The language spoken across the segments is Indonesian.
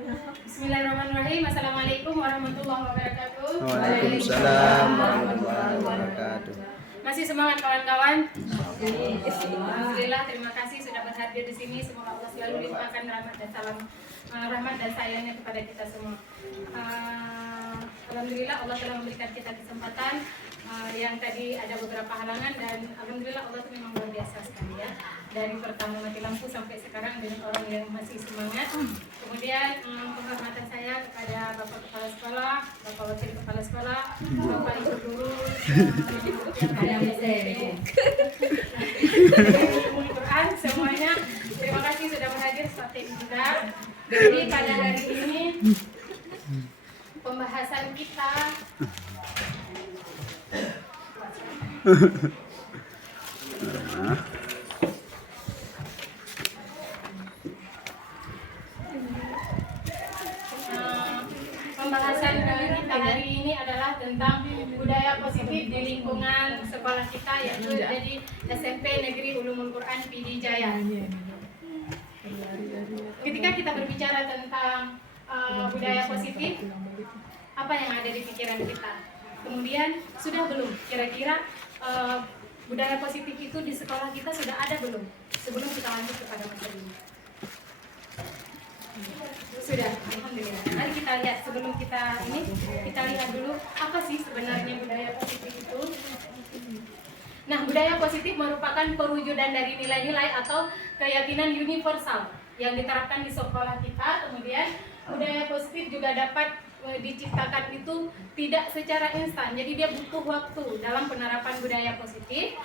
Bismillahirrahmanirrahim. Assalamualaikum warahmatullahi wabarakatuh. Waalaikumsalam warahmatullahi wabarakatuh. Masih semangat kawan-kawan? Alhamdulillah, terima kasih sudah berhadir di sini. Semoga Allah selalu limpahkan rahmat dan salam, rahmat dan sayangnya kepada kita semua. Alhamdulillah Allah telah memberikan kita kesempatan. Yang tadi ada beberapa halangan dan alhamdulillah Allah itu memang luar biasa sekali ya. Dari pertama mati lampu sampai sekarang dengan orang yang masih semangat. Kemudian penghormatan saya kepada Bapak Kepala Sekolah, Bapak Wakil Kepala Sekolah, Bapak Ibu Guru yang ada di SMP, Quran semuanya. Terima kasih sudah berhadir seperti juga. Jadi pada hari ini pembahasan kita hari ini adalah tentang budaya positif di lingkungan sekolah kita, yaitu dari SMP Negeri Ulumul Quran PD Jaya. Ketika kita berbicara tentang budaya positif, apa yang ada di pikiran kita? Kemudian sudah belum? Kira-kira budaya positif itu di sekolah kita sudah ada belum? Sebelum kita lanjut kepada materi ini. Sudah, alhamdulillah. Mari kita lihat sebelum kita lihat dulu apa sih sebenarnya budaya positif itu. Nah, budaya positif merupakan perwujudan dari nilai-nilai atau keyakinan universal yang diterapkan di sekolah kita. Kemudian budaya positif juga dapat diciptakan itu tidak secara instan. Jadi dia butuh waktu. Dalam penerapan budaya positif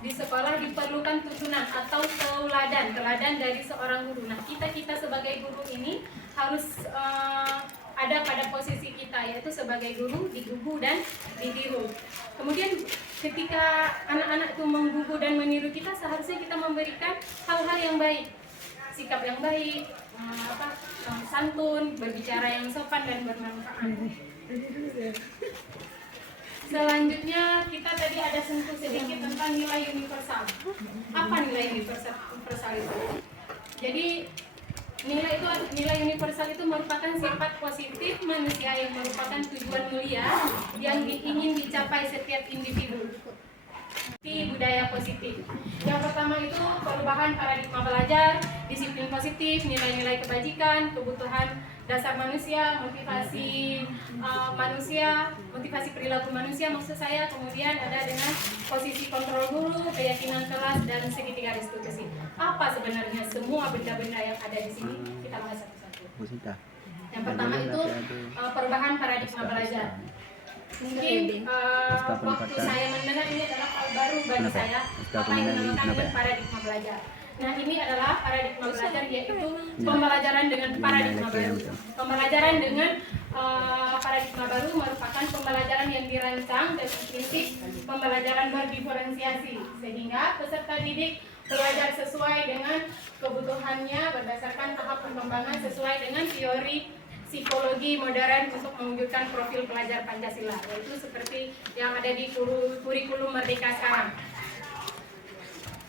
di sekolah diperlukan tuntunan atau teladan dari seorang guru. Nah, kita sebagai guru ini harus ada pada posisi kita, yaitu sebagai guru, digugu dan ditiru. Kemudian ketika anak-anak itu menggugu dan meniru kita, seharusnya kita memberikan hal-hal yang baik, sikap yang baik, santun, berbicara yang sopan dan bermanfaat. Selanjutnya kita tadi ada sentuh sedikit tentang nilai universal. Apa nilai universal itu? Jadi nilai universal itu merupakan sifat positif manusia yang merupakan tujuan mulia yang ingin dicapai setiap individu. Di budaya positif. Yang pertama itu perubahan paradigma belajar, disiplin positif, nilai-nilai kebajikan, kebutuhan dasar manusia, motivasi motivasi perilaku manusia maksud saya. Kemudian ada dengan posisi kontrol guru, keyakinan kelas dan segitiga restitusi. Apa sebenarnya semua benda-benda yang ada di sini? Kita bahas satu-satu. Yang pertama itu perubahan paradigma belajar. Mungkin waktu saya mendengar ini adalah hal baru bagi saya, apa yang dinamakan paradigma belajar. Nah, ini adalah paradigma belajar, yaitu pembelajaran dengan paradigma baru. Pembelajaran dengan paradigma baru merupakan pembelajaran yang dirancang dengan prinsip pembelajaran berdiferensiasi, sehingga peserta didik belajar sesuai dengan kebutuhannya berdasarkan tahap pengembangan sesuai dengan teori psikologi modern untuk mewujudkan profil pelajar Pancasila, yaitu seperti yang ada di kurikulum Merdeka sekarang.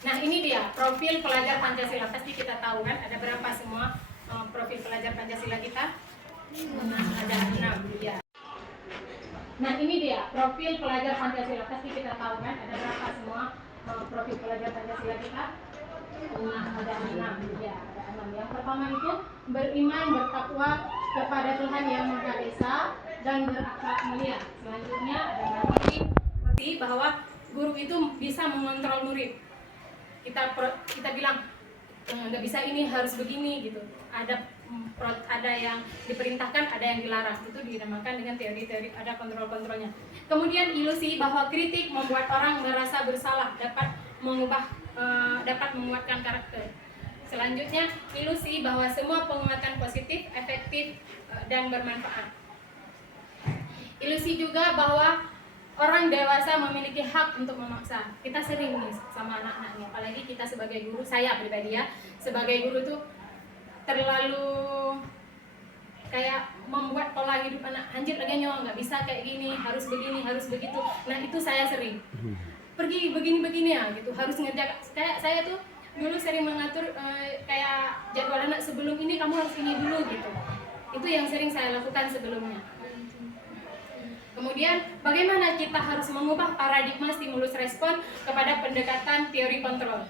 Nah, ini dia profil pelajar Pancasila. Pasti kita tahu kan ada berapa semua profil pelajar Pancasila kita? Ada 6 ya. Nah, ini dia profil pelajar Pancasila. Pasti kita tahu kan ada berapa semua profil pelajar Pancasila kita? Ada 6 ya, ada 6. Yang pertama itu beriman, bertakwa kepada Tuhan Yang Maha Esa dan berakhlak mulia. Selanjutnya ada lagi bahwa guru itu bisa mengontrol murid. Kita bilang nggak bisa ini, harus begini gitu. Ada yang diperintahkan, ada yang dilarang. Itu dinamakan dengan teori-teori ada kontrol-kontrolnya. Kemudian ilusi bahwa kritik membuat orang merasa bersalah, dapat menguatkan karakter. Selanjutnya ilusi bahwa semua penguatan positif, efektif dan bermanfaat. Ilusi juga bahwa orang dewasa memiliki hak untuk memaksa. Kita sering nih sama anak-anaknya, apalagi kita sebagai guru, saya pribadi ya, sebagai guru tuh terlalu kayak membuat pola hidup anak, anjir lagi nyawa, nggak bisa kayak gini, harus begini, harus begitu. Nah, itu saya sering pergi begini-begini ya gitu, harus ngerjakan. Kayak saya tuh dulu sering mengatur kayak jadwal anak, sebelum ini kamu harus ini dulu gitu. Itu yang sering saya lakukan sebelumnya. Kemudian bagaimana kita harus mengubah paradigma stimulus respon kepada pendekatan teori kontrol.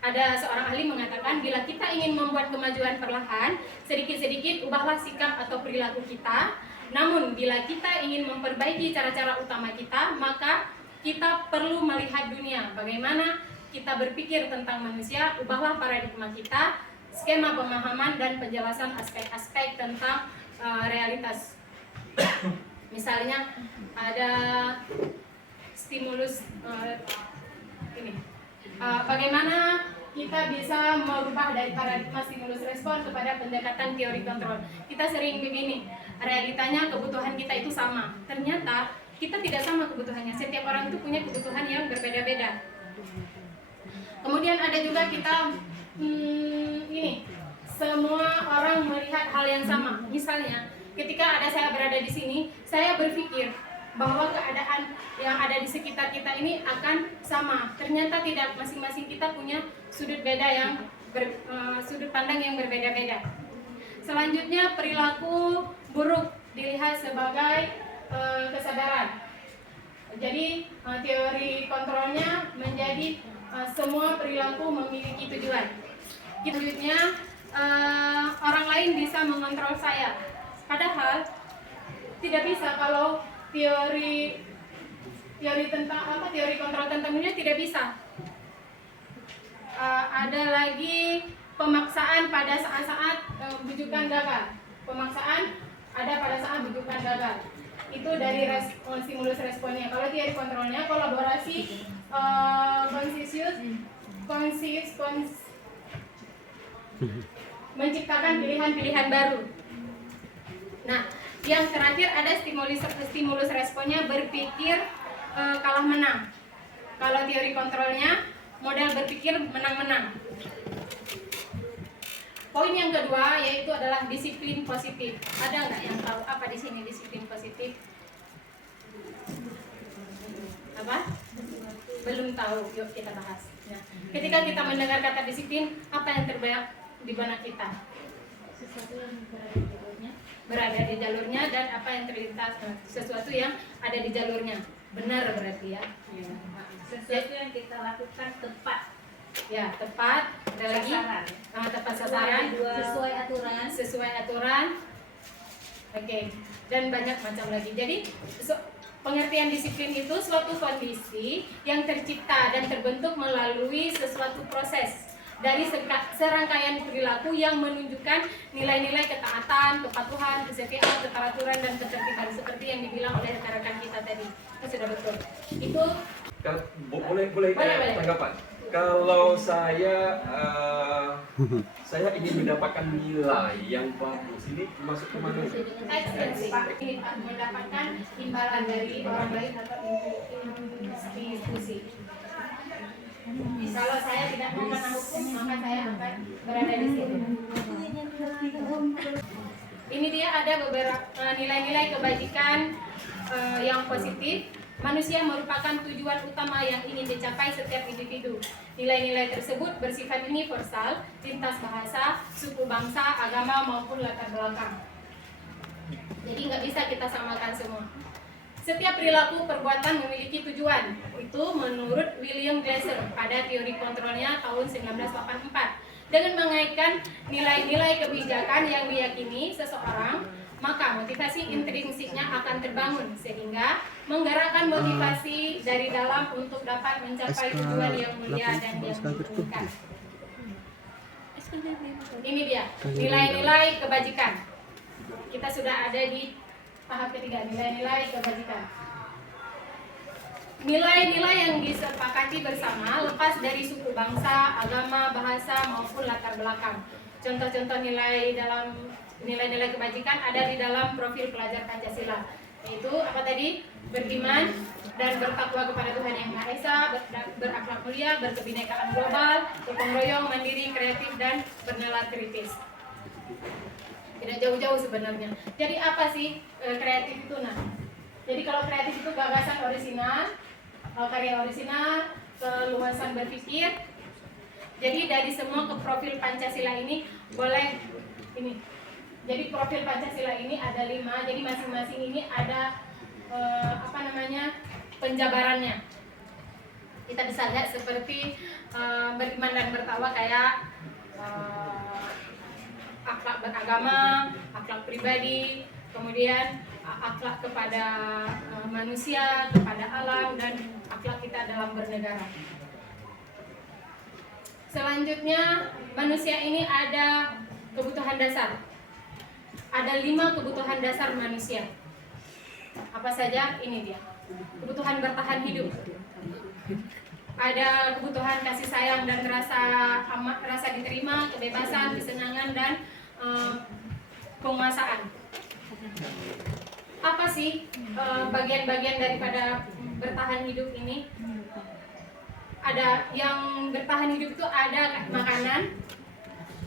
Ada seorang ahli mengatakan bila kita ingin membuat kemajuan perlahan, sedikit-sedikit ubahlah sikap atau perilaku kita. Namun bila kita ingin memperbaiki cara-cara utama kita, maka kita perlu melihat dunia. Bagaimana kita berpikir tentang manusia, ubahlah paradigma kita, skema pemahaman dan penjelasan aspek-aspek tentang realitas. Misalnya ada stimulus ini. Bagaimana kita bisa merubah dari paradigma stimulus respon kepada pendekatan teori kontrol. Kita sering begini, realitanya kebutuhan kita itu sama. Ternyata kita tidak sama kebutuhannya. Setiap orang itu punya kebutuhan yang berbeda-beda. Kemudian ada juga kita ini, semua orang melihat hal yang sama. Misalnya, ketika ada saya berada di sini, saya berpikir bahwa keadaan yang ada di sekitar kita ini akan sama. Ternyata tidak, masing-masing kita punya sudut pandang yang berbeda-beda. Selanjutnya, perilaku buruk dilihat sebagai kesadaran. Jadi teori kontrolnya menjadi semua perilaku memiliki tujuan. Selanjutnya, orang lain bisa mengontrol saya. Padahal tidak bisa kalau teori kontrol tentang dunia tidak bisa. Ada lagi pemaksaan pada saat-saat bujukan gagal. Pemaksaan ada pada saat bujukan gagal. Itu dari stimulus responnya. Kalau teori kontrolnya kolaborasi, menciptakan pilihan-pilihan baru. Nah, yang terakhir ada stimulus responnya berpikir kalah menang. Kalau teori kontrolnya model berpikir menang-menang. Poin yang kedua yaitu adalah disiplin positif. Ada nggak yang tahu apa di sini disiplin positif? Apa? Belum tahu. Yuk kita bahas. Nah, ketika kita mendengar kata disiplin, apa yang terbayang di benak kita? Sesuatu yang berada di jalurnya dan apa yang terlintas, sesuatu yang ada di jalurnya. Benar berarti ya. Sesuatu yang kita lakukan tepat. Ya, tepat. Ada lagi tepat sasaran, sesuai aturan. Oke. Dan banyak macam lagi. Jadi pengertian disiplin itu suatu kondisi yang tercipta dan terbentuk melalui sesuatu proses dari serangkaian perilaku yang menunjukkan nilai-nilai ketaatan, kepatuhan, kesetiaan, keteraturan dan ketertiban seperti yang dibilang oleh rekan-rekan kita tadi. Itu sudah betul. Itu boleh tanggapan. Kalau saya ingin mendapatkan nilai yang bagus, ini masuk ke mana? ekstensi. Mendapatkan imbalan dari orang lain atau institusi. Kalau saya tidak mau kena hukum, maka saya akan berada di sini. Ini dia ada beberapa nilai-nilai kebajikan yang positif. Manusia merupakan tujuan utama yang ingin dicapai setiap individu. Nilai-nilai tersebut bersifat universal, lintas bahasa, suku bangsa, agama maupun latar belakang. Jadi nggak bisa kita samakan semua. Setiap perilaku perbuatan memiliki tujuan. Itu menurut William Glasser pada teori kontrolnya tahun 1984. Dengan mengaitkan nilai-nilai kebijakan yang diyakini seseorang, maka motivasi intrinsiknya akan terbangun sehingga menggerakkan motivasi dari dalam untuk dapat mencapai tujuan yang mulia dan yang diinginkan. Ini dia nilai-nilai kebajikan. Kita sudah ada di tahap ketiga, nilai-nilai kebajikan. Nilai-nilai yang disepakati bersama lepas dari suku bangsa, agama, bahasa maupun latar belakang. Contoh-contoh nilai-nilai kebajikan ada di dalam profil pelajar Pancasila. Yaitu apa tadi? Beriman dan bertakwa kepada Tuhan Yang Maha Esa, berakhlak mulia, berkebinekaan global, gotong royong, mandiri, kreatif dan bernalar kritis. Tidak jauh-jauh sebenarnya. Jadi apa sih kreatif itu? Nah, jadi kalau kreatif itu gagasan orisinal, karya orisinal, keluasan berpikir. Jadi dari semua ke profil Pancasila ini boleh ini. Jadi profil Pancasila ini ada 5, jadi masing-masing ini ada penjabarannya. Kita bisa lihat seperti beriman dan bertakwa kayak akhlak beragama, akhlak pribadi, kemudian akhlak kepada manusia, kepada alam, dan akhlak kita dalam bernegara. Selanjutnya, manusia ini ada kebutuhan dasar. Ada 5 kebutuhan dasar manusia. Apa saja? Ini dia. Kebutuhan bertahan hidup. Ada kebutuhan kasih sayang dan rasa diterima, kebebasan, kesenangan, dan penguasaan. Apa sih bagian-bagian daripada bertahan hidup ini? Ada yang bertahan hidup itu ada makanan,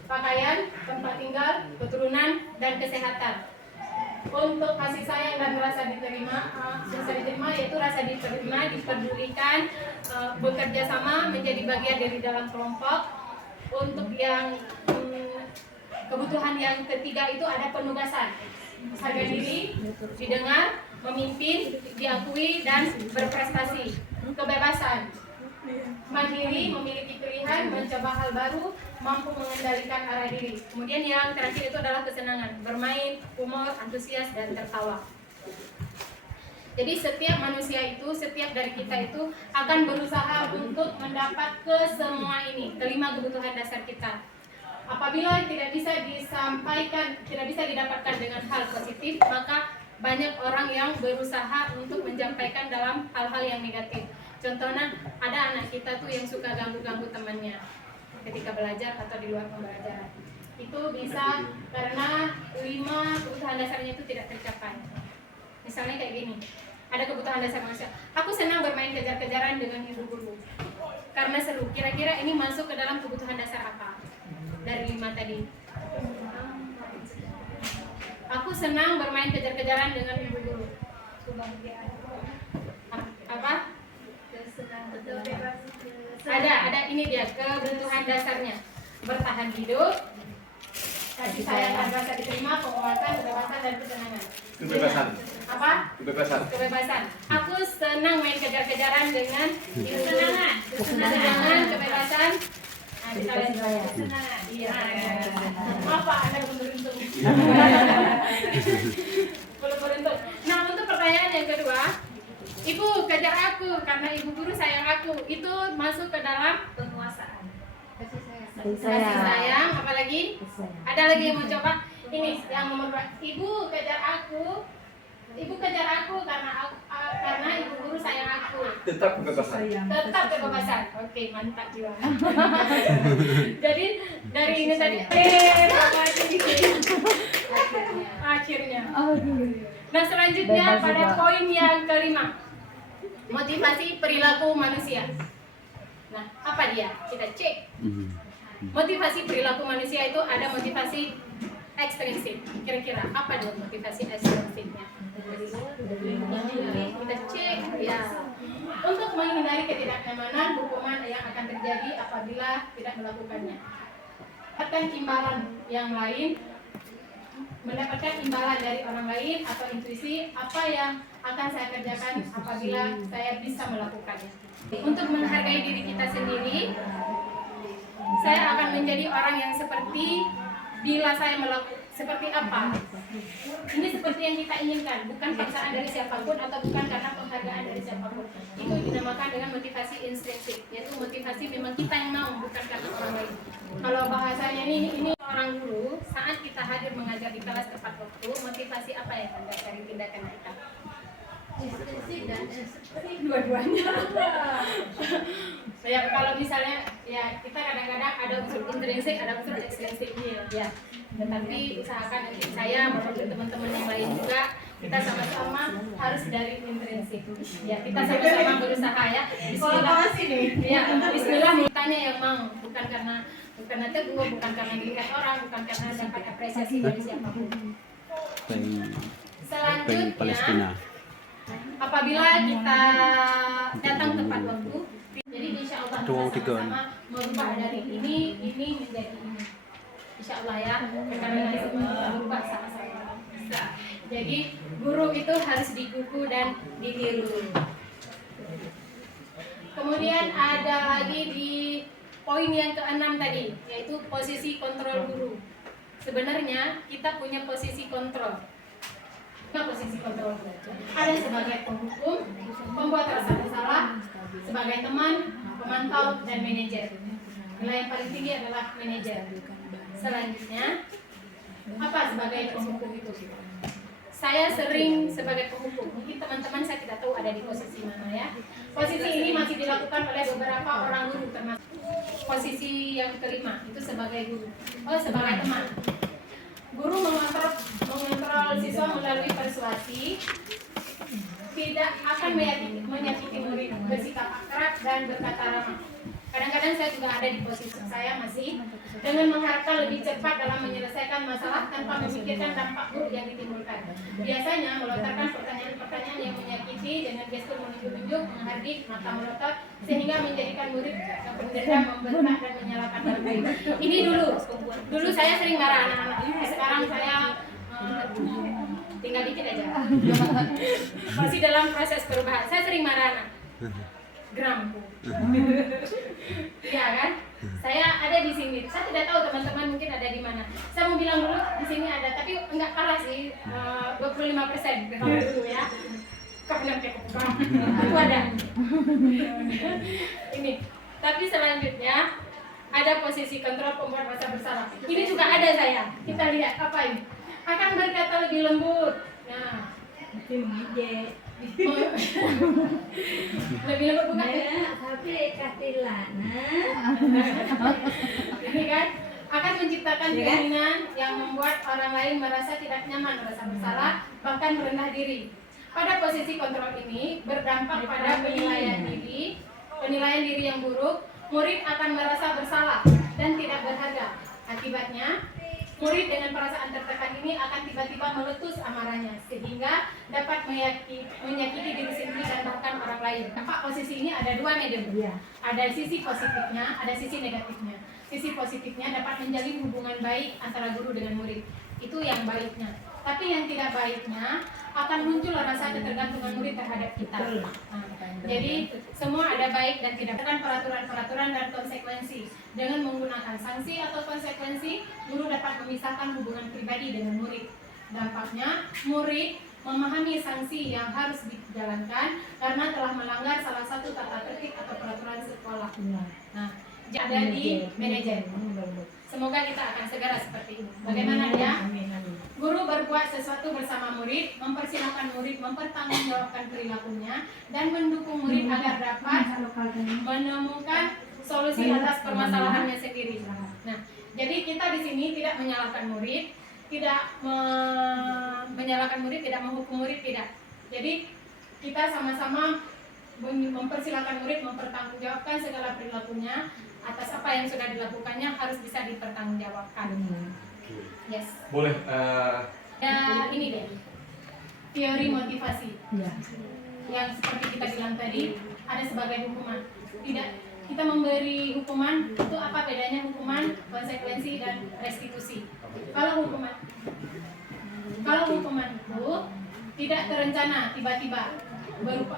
pakaian, tempat tinggal, keturunan, dan kesehatan. Untuk kasih sayang dan rasa diterima yaitu rasa diterima, dipedulikan, bekerja sama, menjadi bagian dari dalam kelompok. Untuk yang kebutuhan yang ketiga itu ada penugasan, harga diri, didengar, memimpin, diakui, dan berprestasi. Kebebasan, mandiri, memiliki pilihan, mencoba hal baru, mampu mengendalikan arah diri. Kemudian yang terakhir itu adalah kesenangan, bermain, humor, antusias, dan tertawa. Jadi setiap manusia itu, setiap dari kita itu akan berusaha untuk mendapat ke semua ini, kelima kebutuhan dasar kita. Apabila tidak bisa didapatkan dengan hal positif, maka banyak orang yang berusaha untuk menyampaikan dalam hal-hal yang negatif. Contohnya, ada anak kita tuh yang suka ganggu-ganggu temannya ketika belajar atau di luar pembelajaran. Itu bisa karena 5 kebutuhan dasarnya itu tidak tercapai. Misalnya kayak gini, ada kebutuhan dasar manusia. Aku senang bermain kejar-kejaran dengan ibu guru karena seru. Kira-kira ini masuk ke dalam kebutuhan dasar apa? Dari 5 tadi. Aku senang bermain kejar-kejaran dengan ibu guru. Apa? Ada ini dia kebutuhan dasarnya. Bertahan hidup, kasih sayang dan rasa diterima, penguatan, kebebasan, dan kesenangan. Kebebasan. Apa? Kebebasan. Aku senang main kejar-kejaran dengan kesenangan, kebebasan. Nah, kita lihat kesenangan. Iya. Apa? Anda belum beruntung. Belum beruntung. Nah, untuk pertanyaan yang kedua, ibu kejar aku karena ibu guru sayang aku. Itu masuk ke dalam penguasaan. Kasih sayang, apalagi? Ada lagi yang mau coba? Ini yang nomor 2. Ibu kejar aku karena ibu guru sayang aku. Tetap kebebasan. Oke, mantap juga. Jadi dari ini tadi akhirnya. Nah, selanjutnya pada poin yang kelima, motivasi perilaku manusia. Nah, apa dia? Kita cek. Motivasi perilaku manusia itu ada motivasi ekstrinsik. Kira-kira apa dia motivasi ekstrinsiknya? Kita cek ya. Untuk menghindari ketidaknyamanan, hukuman yang akan terjadi apabila tidak melakukannya. Mendapatkan imbalan yang lain, mendapatkan imbalan dari orang lain atau intuisi apa yang akan saya kerjakan apabila saya bisa melakukannya. Untuk menghargai diri kita sendiri, saya akan menjadi orang yang seperti bila saya melakukan seperti apa. Ini seperti yang kita inginkan, bukan paksaan dari siapapun atau bukan karena penghargaan dari siapapun. Itu dinamakan dengan motivasi intrinsik, yaitu motivasi memang kita yang mau, bukan karena orang lain. Kalau bahasanya ini orang guru, saat kita hadir mengajar di kelas tepat waktu, motivasi apa ya Anda dari tindakan kita? Intrinsik dan ekstrinsik, dua-duanya. Ya kalau misalnya ya kita kadang-kadang ada unsur intrinsik, ada unsur ekstrinsik ya. Tetapi usahakan nanti saya maupun teman-teman yang lain juga kita sama-sama harus dari intrinsik. Ya kita sama-sama berusaha ya. Bismillah ya, Bismillah kitanya yang mau, bukan karena teguh, bukan karena dilihat orang, bukan karena dapat apresiasi dari siapapun. Selanjutnya, apabila kita datang tepat waktu, jadi insya Allah kita sama-sama merubah dari ini menjadi ini. insya Allah ya, karena berubah sama-sama. Jadi guru itu harus dikuku dan ditiru. Kemudian ada lagi di poin yang ke-6 tadi, yaitu posisi kontrol guru. Sebenarnya kita punya posisi kontrol. Nah, posisi kontrol ada sebagai penghukum, pembuat rasa bersalah, sebagai teman, pemantau, dan manajer. Nilai yang paling tinggi adalah manajer. Selanjutnya, apa sebagai penghukum itu? Saya sering sebagai penghukum. Mungkin teman-teman saya tidak tahu ada di posisi mana ya. Posisi ini masih dilakukan oleh beberapa orang guru, termasuk posisi yang kelima itu sebagai guru. Oh, sebagai teman. Guru mengontrol siswa melalui persuasi, tidak akan menyakiti murid, bersikap akrab dan berkata ramah. Kadang-kadang saya juga ada di posisi saya masih dengan mengharapkan lebih cepat dalam menyelesaikan masalah tanpa memikirkan dampak buruk yang ditimbulkan. Biasanya melontarkan pertanyaan-pertanyaan yang menyakiti dengan gestur menunjuk-nunjuk, menghardik, mata melotot, sehingga menjadikan murid pendendam, membentak dan menyalahkan orang lain. Ini dulu saya sering marah anak-anak. Sekarang saya tinggal dikit aja. Masih dalam proses perubahan. Saya sering marah anak. Geram. Iya kan? Saya ada di sini. Saya tidak tahu teman-teman mungkin ada di mana. Saya mau bilang dulu di sini ada, tapi enggak kalah sih. 25% dulu ya. Karena itu ada. Ini. Tapi selanjutnya ada posisi kontrol pembuat rasa bersalah. Ini juga ada saya. Kita lihat apa ini. Akan berkata lebih lembut. Nah, Tapi mengejek. lebih lembut bukan? Tapi katilana. Ini kan akan menciptakan keinginan yang membuat orang lain merasa tidak nyaman, merasa bersalah, bahkan merendah diri. Pada posisi kontrol ini berdampak pada penilaian diri yang buruk. Murid akan merasa bersalah dan tidak berharga. Akibatnya, murid dengan perasaan tertekan ini akan tiba-tiba meletus amarahnya sehingga dapat menyakiti diri sendiri dan bahkan orang lain. Nampak posisi ini ada dua medium. Ada sisi positifnya, ada sisi negatifnya. Sisi positifnya dapat menjalin hubungan baik antara guru dengan murid. Itu yang baiknya. Tapi yang tidak baiknya akan muncul rasa ketergantungan murid terhadap kita. Jadi semua ada baik dan tidak. Dengan peraturan-peraturan dan konsekuensi. Dengan menggunakan sanksi atau konsekuensi, guru dapat memisahkan hubungan pribadi dengan murid. Dampaknya, murid memahami sanksi yang harus dijalankan karena telah melanggar salah satu tata tertib atau peraturan sekolah. Nah, ada di manajer. Semoga kita akan segera seperti ini. Bagaimana ya? Guru berbuat sesuatu bersama murid, mempersilahkan murid mempertanggungjawabkan perilakunya dan mendukung murid agar dapat menemukan solusi atas permasalahannya sendiri. Nah, jadi kita di sini tidak menyalahkan murid, tidak menghukum murid, tidak. Jadi kita sama-sama mempersilahkan murid mempertanggungjawabkan segala perilakunya atas apa yang sudah dilakukannya harus bisa dipertanggungjawabkan. Yes. Boleh. Ya ini deh teori motivasi. Yang seperti kita bilang tadi ada sebagai hukuman. Tidak kita memberi hukuman itu apa bedanya hukuman, konsekuensi dan restitusi. Kalau hukuman itu tidak terencana tiba-tiba berupa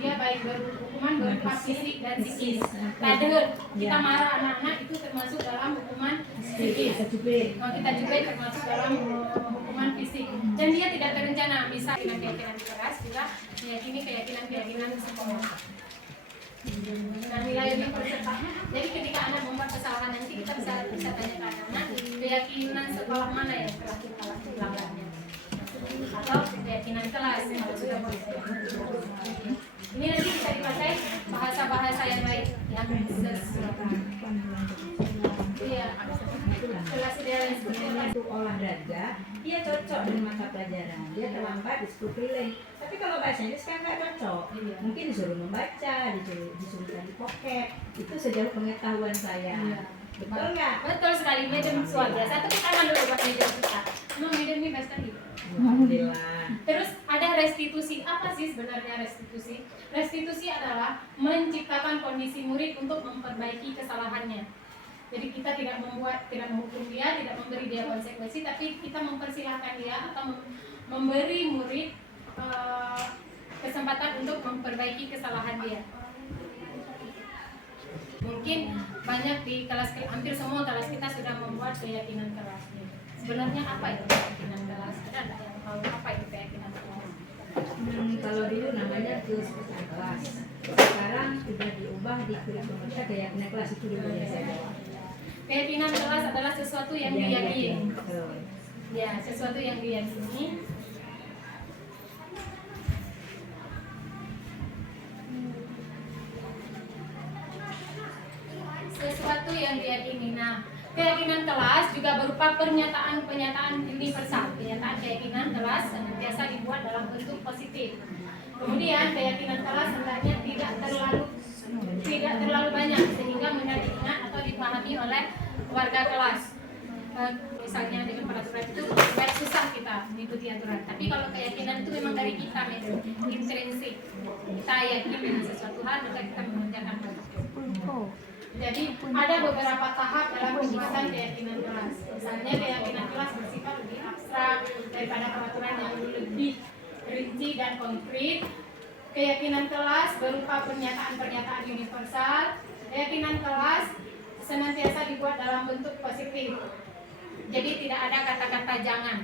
dia baik hukuman berupa fisik dan psikis. Kadang kita marah anak-anak itu termasuk dalam hukuman psikis. Kalau kita cubit termasuk dalam hukuman fisik. Dan dia tidak terencana, bisa keyakinan keras juga meyakini keyakinan sekolah. Nah, nilai yang perserta. Jadi ketika anak membuat kesalahan nanti kita bisa tanya ke anak keyakinan sekolah mana yang telah kita lakukannya. Atau keyakinan kelas kalau sudah ini nanti bisa dipakai bahasa-bahasa yang lain yang iya kelas ideal yang seperti Untuk olahraga, dia cocok dengan mata pelajaran. Dia terlambat disuruh pilih. Tapi kalau bahasa Inggris kan nggak cocok. Mungkin disuruh membaca, disuruh cari pocket. Itu sejauh pengetahuan saya. Betul nggak? betul sekali medium luar biasa. Tapi tangan dulu buat medium kita. Medium ini best tadi. Alhamdulillah. Terus ada restitusi. Apa sih sebenarnya restitusi? Restitusi adalah menciptakan kondisi murid untuk memperbaiki kesalahannya. Jadi kita tidak menghukum dia, tidak memberi dia konsekuensi, tapi kita mempersilahkan dia atau memberi murid kesempatan untuk memperbaiki kesalahan dia. Mungkin banyak di kelas, hampir semua kelas kita sudah membuat keyakinan kelas. Sebenarnya apa itu keyakinan kelas? Ada nggak yang tahu apa itu keyakinan kelas? Kalau dulu namanya keputusan kelas, sekarang sudah diubah di kurikulum kita keyakinan kelas itu dulu ya saya bawa. Keyakinan kelas adalah sesuatu yang diyakini. Ya, sesuatu yang diyakini. Sesuatu yang diyakini. Nah, keyakinan kelas juga berupa pernyataan universal. Pernyataan keyakinan kelas senantiasa dibuat dalam bentuk positif. Kemudian keyakinan kelas hendaknya tidak terlalu banyak sehingga mudah diingat atau dipahami oleh warga kelas. Misalnya dengan peraturan itu baik susah kita mengikuti aturan. Tapi kalau keyakinan itu memang dari kita, intrinsik. Kita yakin dengan sesuatu hal maka kita mengerjakan hal itu. Jadi ada beberapa tahap dalam pembuatan keyakinan kelas. Misalnya keyakinan kelas bersifat lebih abstrak daripada peraturan yang lebih rinci dan konkret. Keyakinan kelas berupa pernyataan-pernyataan universal. Keyakinan kelas senantiasa dibuat dalam bentuk positif. Jadi tidak ada kata-kata jangan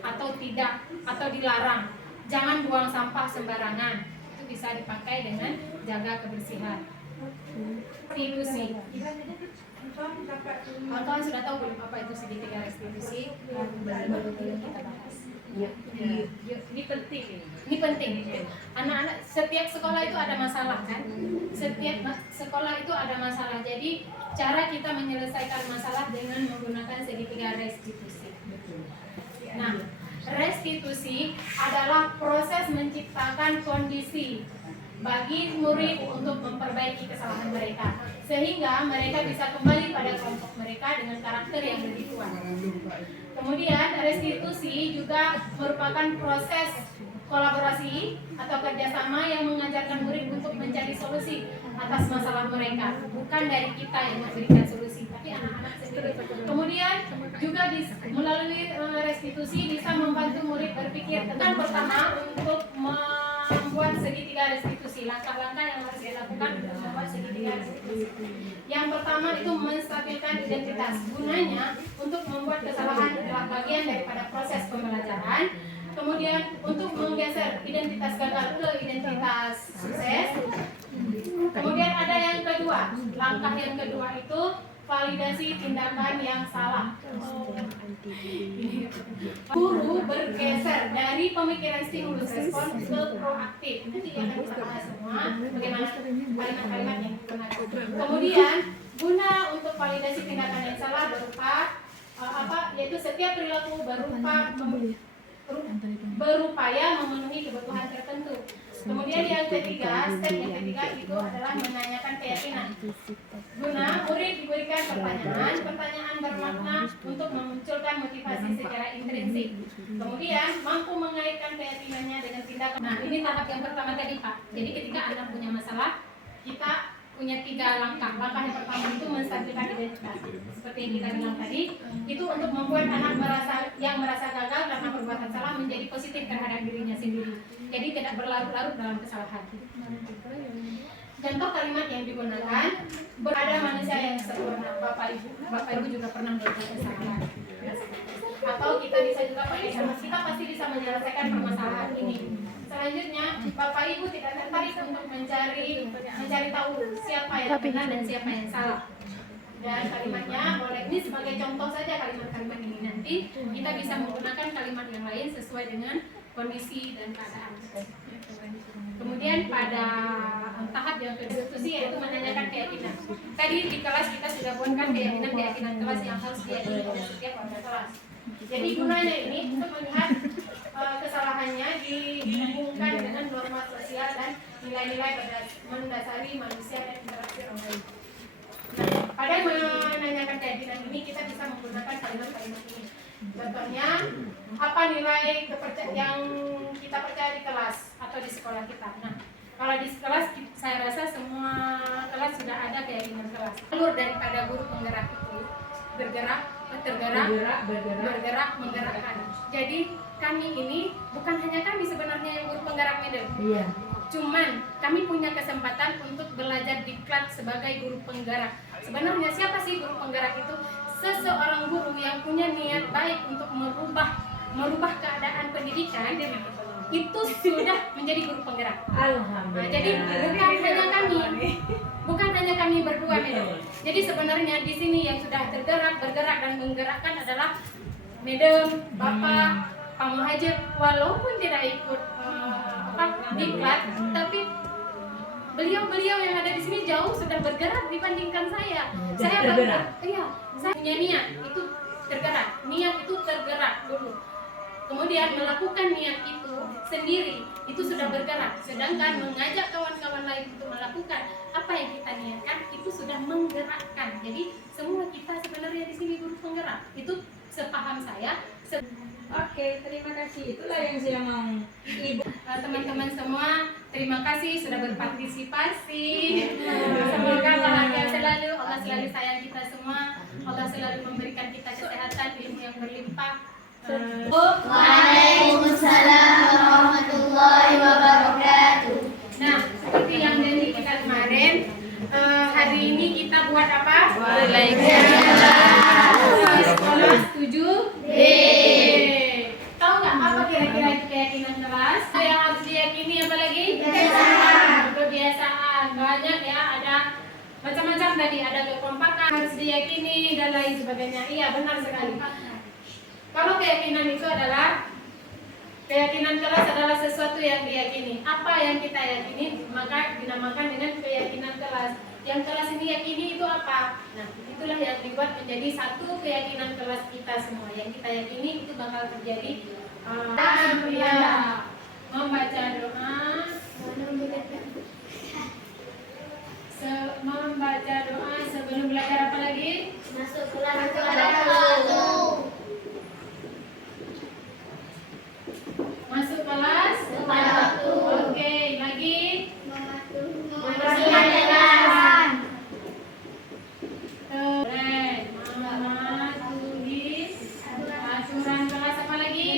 atau tidak atau dilarang. Jangan buang sampah sembarangan. Itu bisa dipakai dengan jaga kebersihan. Restitusi. Kawan-kawan sudah tahu belum apa itu segitiga restitusi? Baru kita bahas. Ini penting. Ini penting. Anak-anak setiap sekolah itu ada masalah kan? Setiap sekolah itu ada masalah. Jadi cara kita menyelesaikan masalah dengan menggunakan segitiga restitusi. Nah, restitusi adalah proses menciptakan kondisi bagi murid untuk memperbaiki kesalahan mereka sehingga mereka bisa kembali pada kelompok mereka dengan karakter yang lebih kuat. Kemudian restitusi juga merupakan proses kolaborasi atau kerjasama yang mengajarkan murid untuk mencari solusi atas masalah mereka, bukan dari kita yang memberikan solusi tapi anak-anak sendiri. Kemudian juga melalui restitusi bisa membantu murid berpikir tentang pertama untuk membuat segitiga restitusi, langkah-langkah yang harus dilakukan untuk membuat segitiga restitusi. Yang pertama itu menstabilkan identitas. Gunanya untuk membuat kesalahan adalah bagian daripada proses pembelajaran. Kemudian untuk menggeser identitas gagal ke identitas sukses. Kemudian ada yang kedua, langkah yang kedua itu validasi tindakan yang salah. Guru bergeser dari pemikiran stimulus respon ke proaktif. Nanti akan kita bahas semua bagaimana kalimat-kalimat yang digunakan. Kemudian guna untuk validasi tindakan yang salah berupa yaitu setiap perilaku berupaya memenuhi kebutuhan tertentu. Kemudian yang ketiga, step yang ketiga itu adalah menanyakan keyakinan. Guna murid diberikan pertanyaan bermakna untuk memunculkan motivasi secara intrinsik. Kemudian mampu mengaitkan keyakinannya dengan tindakan. Nah, ini tahap yang pertama tadi, Pak. Jadi ketika anak punya masalah, kita punya 3 langkah. Langkah yang pertama itu menstabilkan identitas. Seperti yang kita bilang tadi, itu untuk membuat anak yang merasa gagal karena perbuatan salah menjadi positif terhadap dirinya sendiri. Jadi tidak berlarut-larut dalam kesalahan. Contoh kalimat yang digunakan, berada manusia yang sempurna. Bapak Ibu juga pernah berbuat kesalahan. Atau kita bisa juga pakai kita pasti bisa menyelesaikan permasalahan ini. Selanjutnya, Bapak Ibu tidak tertarik untuk mencari tahu siapa yang benar dan siapa yang salah. Dan kalimatnya boleh, ini sebagai contoh saja kalimat-kalimat ini. Nanti kita bisa menggunakan kalimat yang lain sesuai dengan kondisi dan keadaan. Kemudian pada tahap yang kedua yaitu menanyakan keyakinan. Tadi di kelas kita sudah buatkan keyakinan kelas yang harus diyakini oleh setiap warga kelas. Jadi gunanya ini untuk melihat kesalahannya dihubungkan dengan norma sosial dan nilai-nilai mendasari manusia dan interaksi orang lain. Pada menanyakan keyakinan ini kita bisa menggunakan kalimat-kalimat ini. Contohnya, apa nilai yang kita percaya di kelas atau di sekolah kita. Nah, Kalau di kelas saya rasa semua kelas sudah ada keyakinan kelas. Alur daripada guru penggerak itu bergerak, menggerakkan. Jadi kami ini bukan hanya kami sebenarnya yang guru penggerak middle. Iya. Cuman kami punya kesempatan untuk belajar diklat sebagai guru penggerak. Sebenarnya siapa sih guru penggerak itu? Seseorang guru yang punya niat baik untuk merubah keadaan pendidikan, itu sudah menjadi guru penggerak. Alhamdulillah. Nah, jadi bukan hanya kami berdua, Madam. Jadi sebenarnya di sini yang sudah bergerak dan menggerakkan adalah Madam, Bapak, Pak Muhajir, walaupun tidak ikut diklat, tapi beliau yang ada di sini jauh sudah bergerak dibandingkan saya. Saya punya niat itu tergerak dulu. Kemudian melakukan niat itu sendiri itu sudah bergerak. Sedangkan mengajak kawan-kawan lain untuk melakukan apa yang kita niatkan itu sudah menggerakkan. Jadi semua kita sebenarnya di sini guru penggerak. Itu sepaham saya. Oke, terima kasih. Itulah yang saya mau. Ibu. Teman-teman semua, terima kasih sudah berpartisipasi. Semoga bahagia selalu, Allah selalu sayang kita semua, Allah selalu memberikan kita kesehatan, ilmu yang berlimpah. Waalaikumsalam warahmatullahi wabarakatuh. Nah, seperti yang janji kita kemarin, hari ini kita buat apa? Belajar. Kelas 7B. Tahu nggak apa kira-kira itu keyakinan kelas? Yang harus diyakini apa lagi? Kebiasaan. Banyak ya, ada macam-macam tadi, ada kekompakan, harus diyakini dan lain sebagainya. Iya, benar sekali. Kalau keyakinan itu adalah keyakinan kelas adalah sesuatu yang diyakini. Apa yang kita yakini maka dinamakan dengan keyakinan kelas. Yang kelas ini yakini itu apa? Nah, itulah yang dibuat menjadi satu keyakinan kelas kita semua. Yang kita yakini itu bakal terjadi. Membaca doa. Membaca doa sebelum belajar apa lagi? Masuk kelas 1. Masuk kelas 1. Oke, lagi Memperhatikan. keren. Mematuhi aturan kelas apa lagi?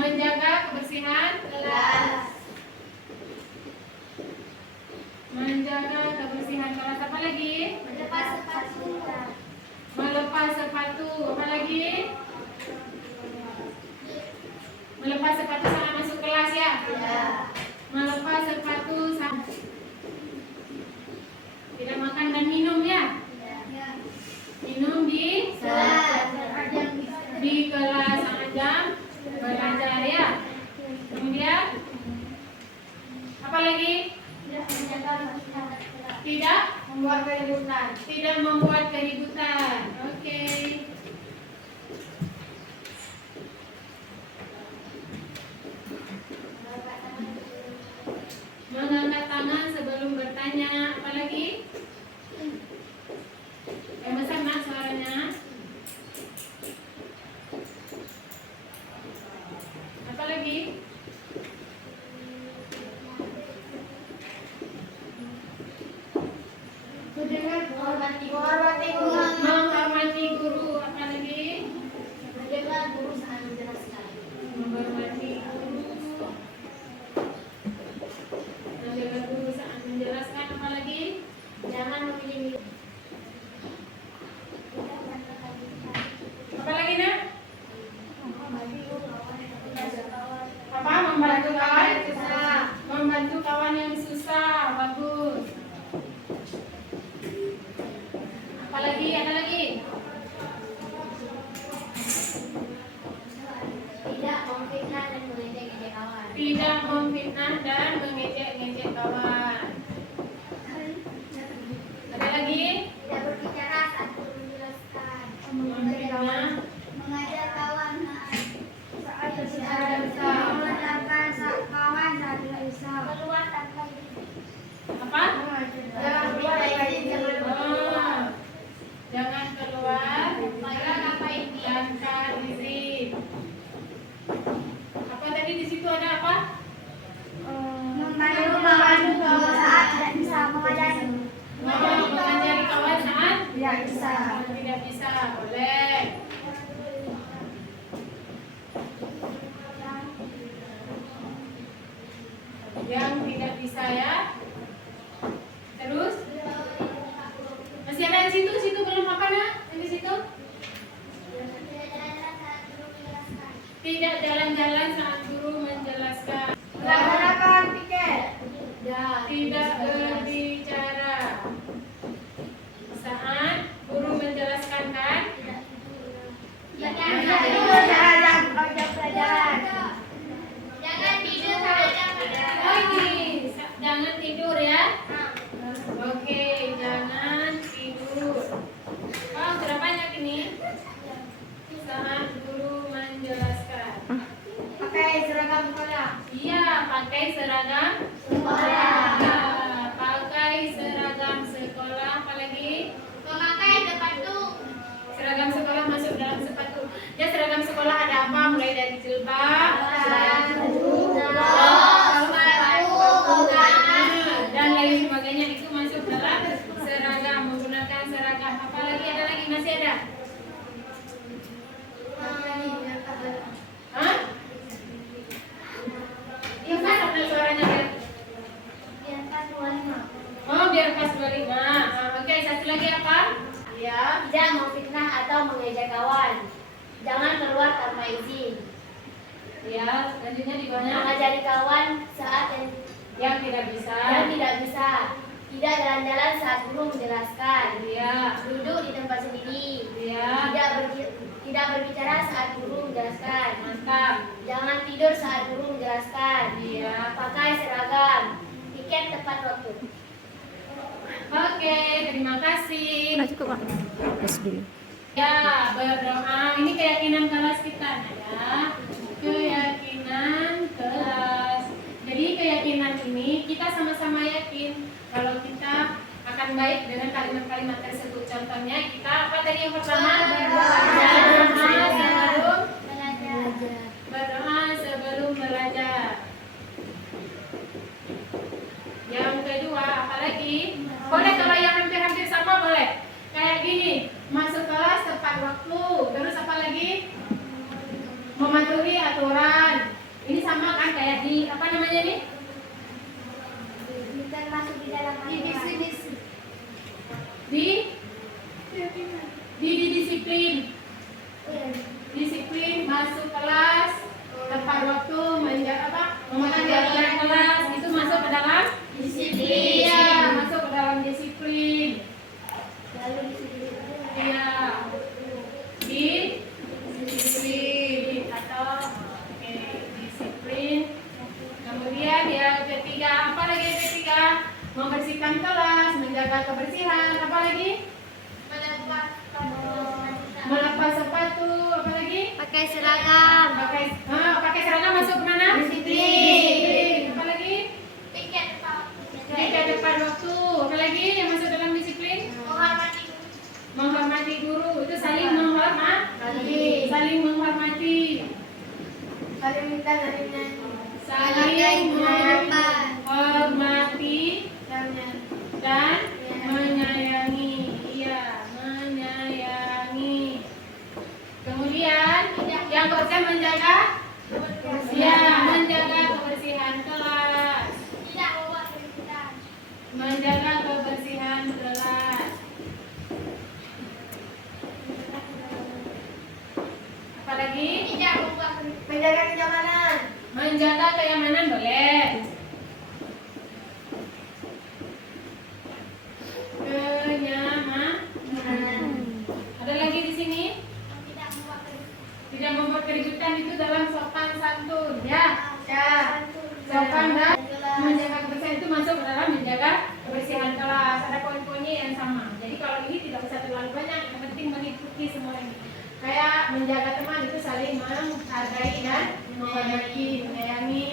Menjaga kebersihan kelas. Menjaga kebersihan kelas apa lagi? Melepas sepatu. Melepas sepatu apa lagi? Melepas sepatu saat masuk kelas ya? Melepas sepatu saat tidak makan dan minum ya? Minum di kelas sangat jam belajar ya? Kemudian apa lagi? Tidak membuat keributan. Tidak membuat keributan. Oke. Mengangkat tangan sebelum bertanya. Apa lagi? Yang besar nak suaranya. Apa lagi? Menghormati guru. Menghormati guru. Apa lagi? Menjaga guru saat menjelaskan. Menghormati guru. Menjaga guru saat menjelaskan. Apa lagi? Jangan memilih. Apa lagi nak? Apa? Membantu kawan yang susah. Membantu kawan yang susah. Bagus. Apa lagi? Ada lagi? Tidak memfitnah dan mengejek-ngejek kawan. Tidak memfitnah dan mengejek-ngejek kawan. Ada lagi? Tidak berbicara saat guru menjelaskan. Memfitnah. Mengajar kawan saat Secara tidak bisa. menerangkan kawan saat tidak bisa. Keluar tanpa Apa? Jangan keluar tanpa izin. Oh, jangan keluar tanpa izin. Apa tadi di situ ada apa? yang tidak bisa ya. Terus masih ada di situ, situ belum apa ya? Yang di situ? Tidak jalan-jalan saat guru menjelaskan. Melaksanakan piket. Tidak berbicara saat guru menjelaskan kan? Jangan tidur saat jam pelajaran. Jangan tidur saat jam pelajaran. Oh ini, jangan tidur ya. Oke, jangan tidur. Oh, sudah banyak ini. Saat guru menjelaskan. Pakai seragam sekolah. Iya, pakai seragam Sekolah. Ya, pakai seragam sekolah. Apalagi Memakai sepatu. seragam sekolah masuk dalam sepatu. Ya, seragam sekolah ada apa? Mulai dari jilbab, dan lain sebagainya itu masuk dalam seragam, menggunakan seragam. Apalagi ada lagi, masih ada? Hah? Iya, mana suaranya biar? Oh, biar pas 25. Oke, satu lagi apa? Ya. Tidak memfitnah atau mengejek kawan. Jangan keluar tanpa izin. Ya, selanjutnya di mana? Mengajari kawan saat Yang tidak bisa. yang tidak bisa. Tidak jalan-jalan saat guru menjelaskan. Ya. Duduk di tempat sendiri. Ya. Tidak berbicara saat guru menjelaskan. Mantap. Jangan tidur saat guru menjelaskan. Iya. Pakai seragam. Tiket tepat waktu. Oke, terima kasih. cukup Pak. Terus dulu. Ya, berdoa. Ini keyakinan kelas kita, ya. Keyakinan kelas. Jadi keyakinan ini kita sama-sama yakin kalau kita akan baik dengan kalimat-kalimat tersebut. Contohnya kita apa tadi yang pertama? Berdoa sebelum belajar. Yang kedua, apa lagi? Boleh kalau yang hampir-hampir sama boleh. Kayak gini, masuk kelas tepat waktu. Terus apa lagi? Mematuhi aturan. Ini sama kan kayak di apa namanya nih? Bukan masuk di dalam Di disiplin. Disiplin masuk kelas tepat waktu, menjaga apa? Mematuhi aturan kelas. Itu masuk ke dalam Disiplin. Iya, masuk ke dalam disiplin. Lalu disiplin. Iya. Di disiplin atau oke, disiplin. Kemudian yang ketiga, apa lagi yang ketiga? Membersihkan kelas, menjaga kebersihan. Apa lagi? Melepas sepatu. Apa lagi? Pakai seragam. Pakai seragam masuk ke mana? Disiplin. Apa lagi? Tiket Tiket tepat waktu. Apa lagi yang masuk dalam disiplin? Menghormati guru. Itu saling menghormati. Saling menghormati. Saling minta, saling nyanyi. Saling menghormati dan menyayangi. Iya, menyayangi. Kemudian yang kerja menjaga menjaga kebersihan kelas. Tidak membuat keributan. Menjaga kebersihan kelas. Apalagi? Tidak membuat keributan. Menjaga kenyamanan. Menjaga kenyamanan boleh. Kenyamanan. Ada lagi di sini? Tidak membuat keributan. Tidak membuat keributan itu dalam sopan santun, ya. Sopan dan menjaga kebersihan itu masuk ke dalam menjaga kebersihan kelas. Ada poin-poinnya yang sama. Jadi kalau ini tidak usah terlalu banyak, yang penting mengikuti semua ini. Kayak menjaga teman itu saling menghargai dan menghormati, menyayangi.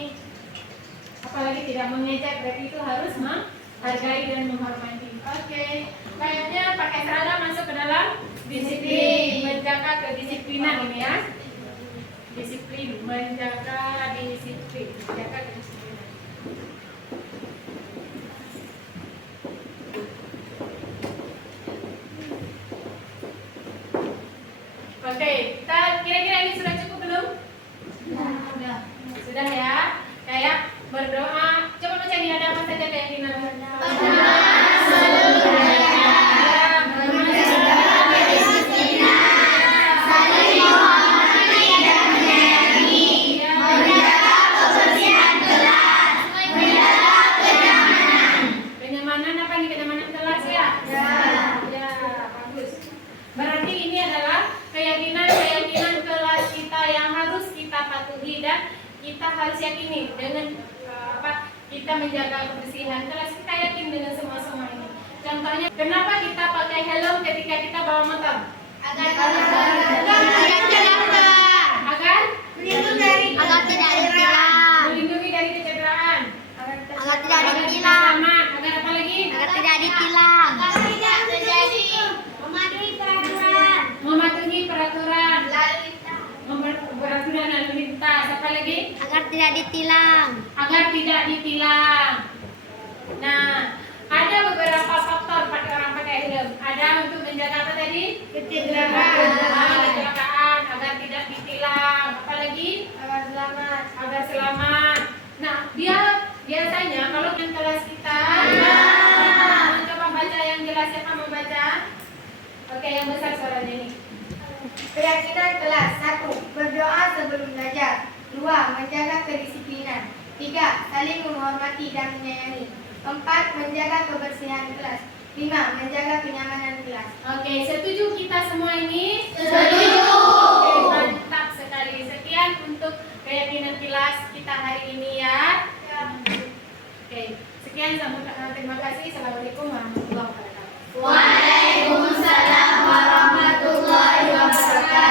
Apalagi tidak mengejek, berarti itu harus menghargai dan menghormati. Oke, kayaknya pakai seragam masuk ke dalam disiplin, menjaga kedisiplinan ini ya. Disiplin, menjaga disiplin, menjaga kedisiplinan. Oke, kita kira-kira ini sudah cukup belum? Sudah ya. Kayak berdoa, coba dan kita harus yakini dengan kita menjaga kebersihan kelas, kita yakin dengan semua ini. Contohnya, kenapa kita pakai helm ketika kita bawa motor? Agar tidak ditilang. melindungi dari kecederaan, Agar tidak ditilang. selamat, agar apa lagi? Agar tidak ditilang. Agar tidak terjadi mematuhi peraturan Peraturan lalu lintas, apa lagi? agar tidak ditilang. Agar tidak ditilang. Nah, ada beberapa faktor pakai orang pakai helm. Ada untuk menjaga apa tadi? Kecelakaan, agar tidak ditilang. Apalagi? Agar selamat. Nah, dia biasanya kalau yang kelas kita mencoba baca yang jelas, siapa mau baca? Oke, yang besar suaranya ini. Keyakinan kelas 1. Berdoa sebelum belajar. 2. Menjaga kedisiplinan. 3. Saling menghormati dan menyayangi. 4. Menjaga kebersihan kelas. 5. Menjaga kenyamanan kelas. Oke, setuju kita semua ini? Setuju. Oke, mantap sekali. Sekian untuk keyakinan kelas kita hari ini ya. Oke, sekian terima kasih. Assalamualaikum warahmatullahi wabarakatuh. Waalaikumsalam warahmatullahi wabarakatuh.